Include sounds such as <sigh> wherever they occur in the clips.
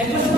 Entonces, <laughs>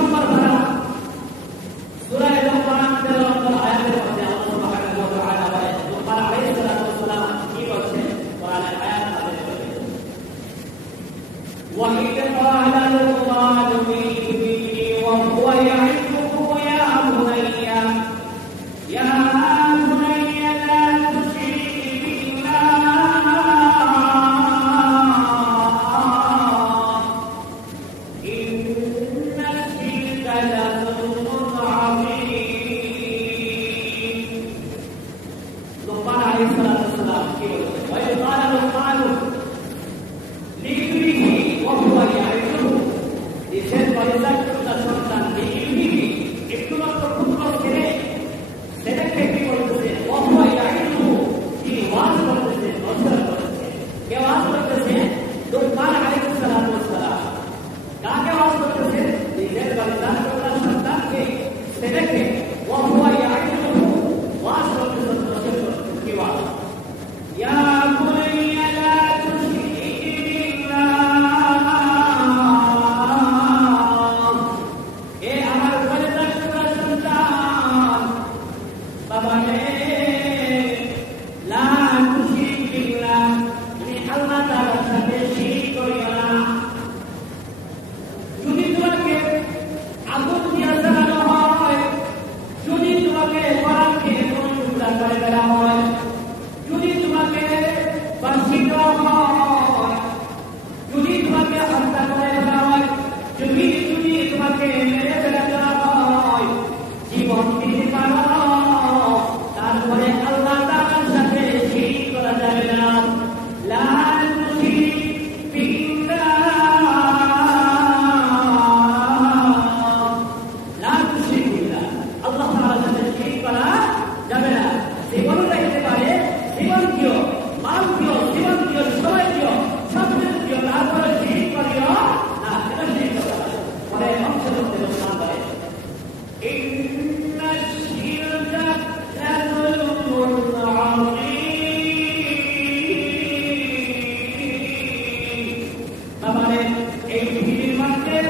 এই ভিড় মাত্রের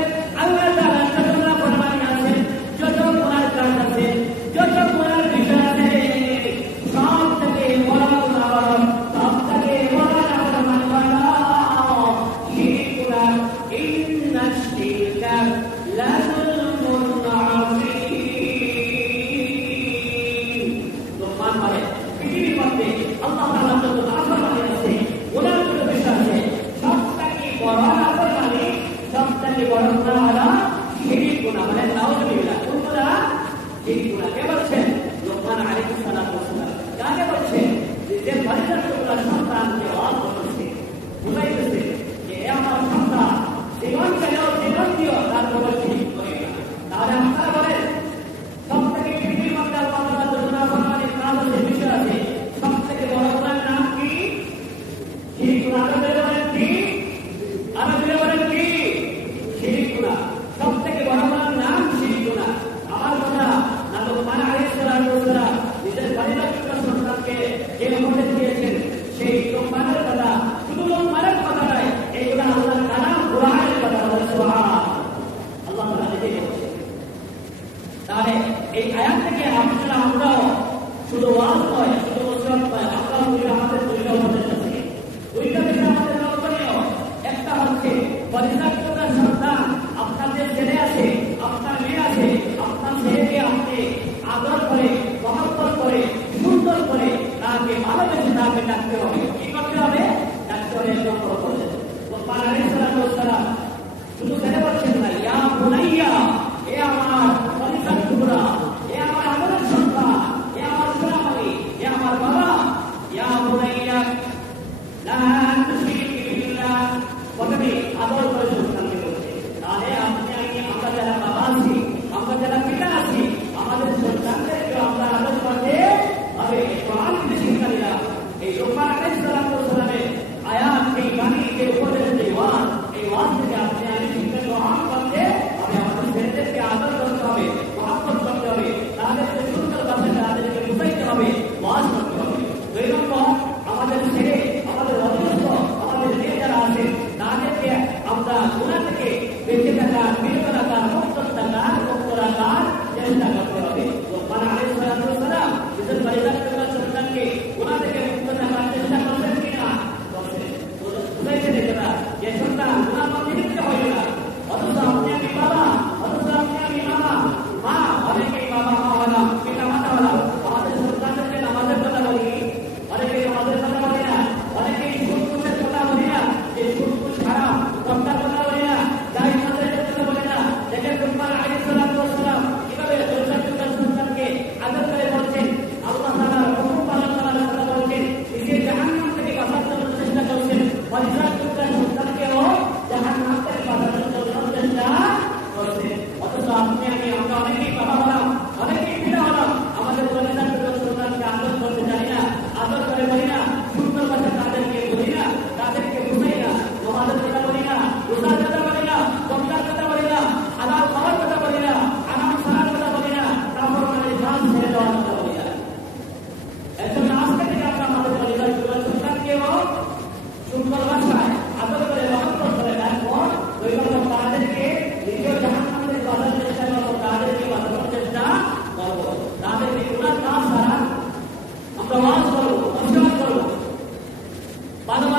থেকে বরণ করা হলো শিরিক গুণা মানে নাও জমিলা কোন গুণা শিরিক বলছেন? What is that?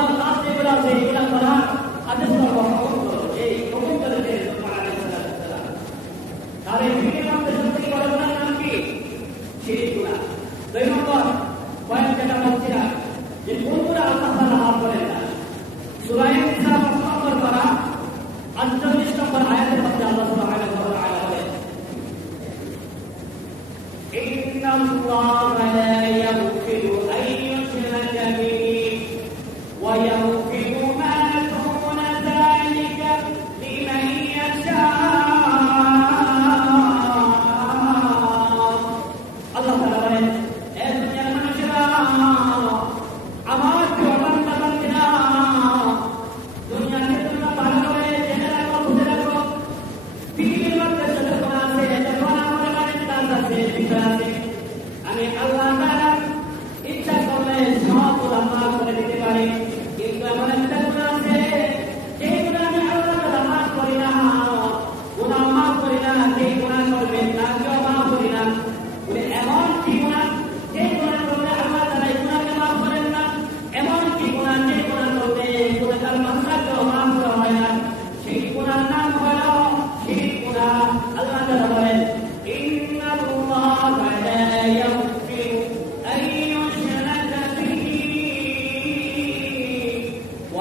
நான் காசை விடாது இளம் அதற்கு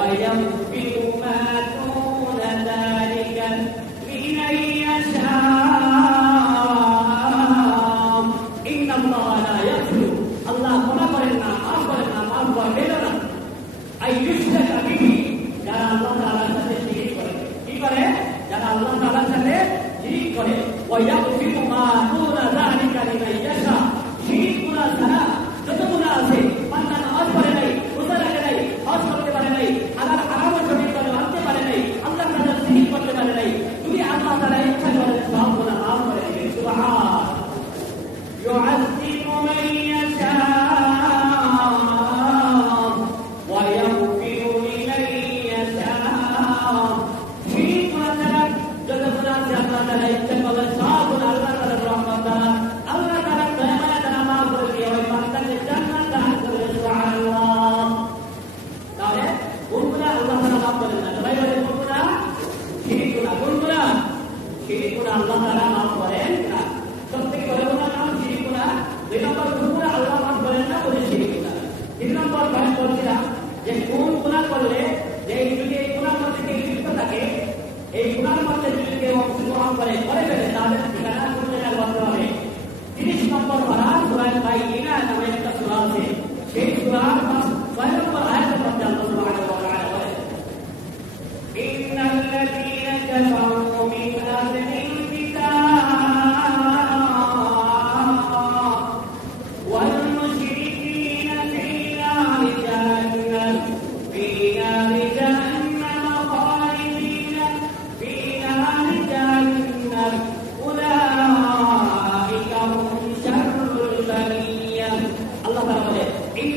I am feeling Thank you.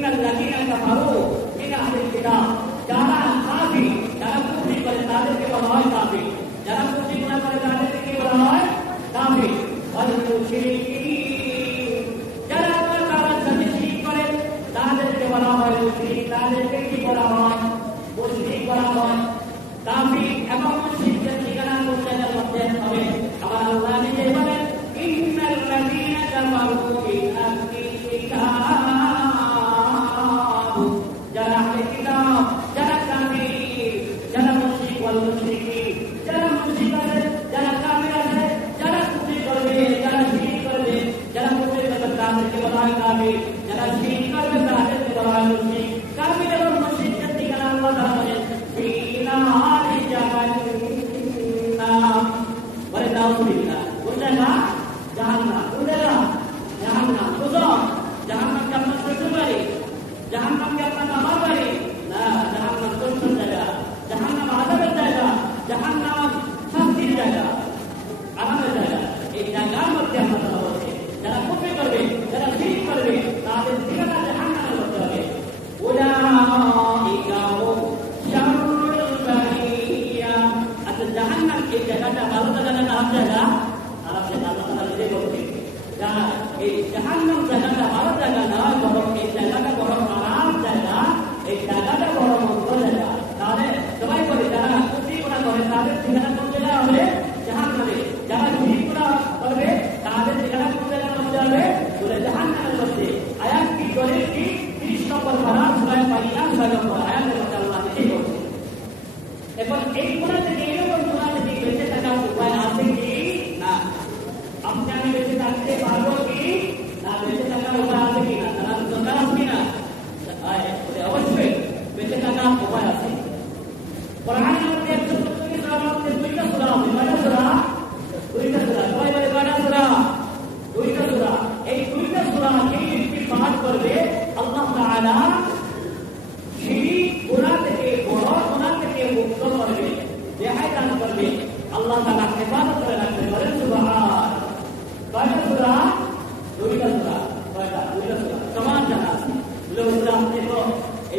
நீங்கள் நகைகள் தவறோ நீங்கள் கிடா Gracias.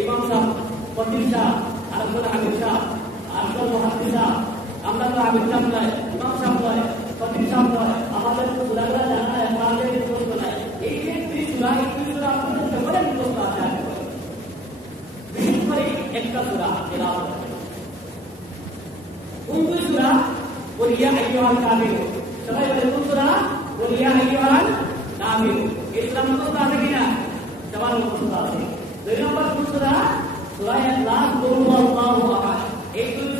ইমাম সাহ পন্ডিত শাহ আরেকজন আমির শাহ আরেকজন মহাদিস শাহ আমরা তো আমির শাহ নয় ইমাম শাহ নয় পন্ডিত শাহ নয় আমাদের সুরাগরা জানা হয় আমাদের বিভস্ত নয় এই যে একটি সুরা একটি সুরা আমাদের সকলে বিভস্ত আছে বিশেষ করে একটা সুরা এরা কোন সুরা? বলিয়া আইয়াল কামিল সবাই বলে, কোন বলিয়া আইয়াল কামিল ইসলাম তো আছে কিনা? সবার উপস্থিত আছে। দুই নম্বর সূত্রা লাইন লাখ বলব আল্লাহু আহাদ। এই দুই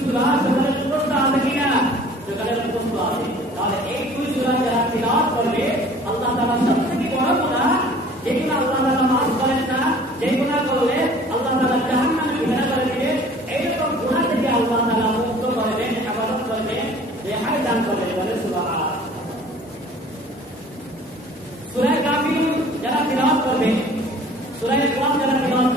Obrigado pela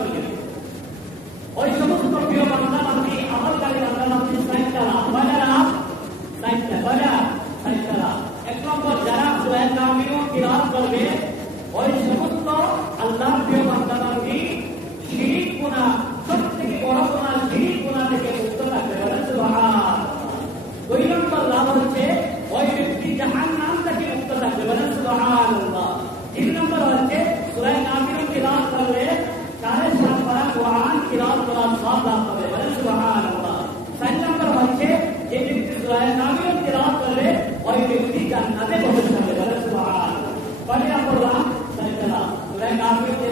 அவர்களுக்கு அதே பরে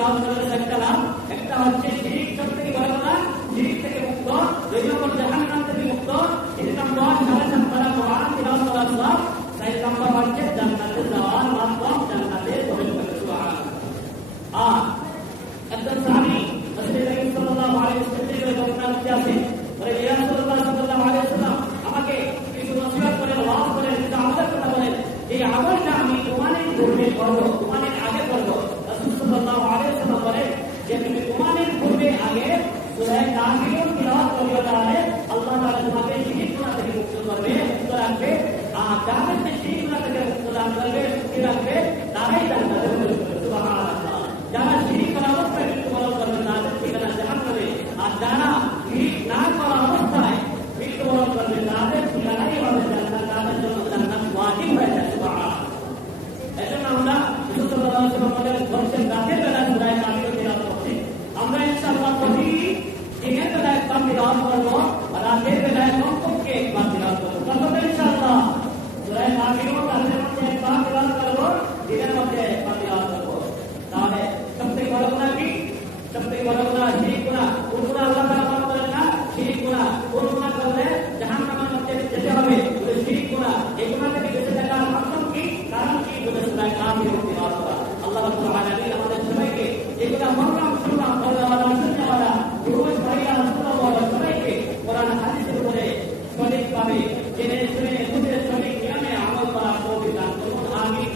আমরা সেটা সেটা একটা হচ্ছে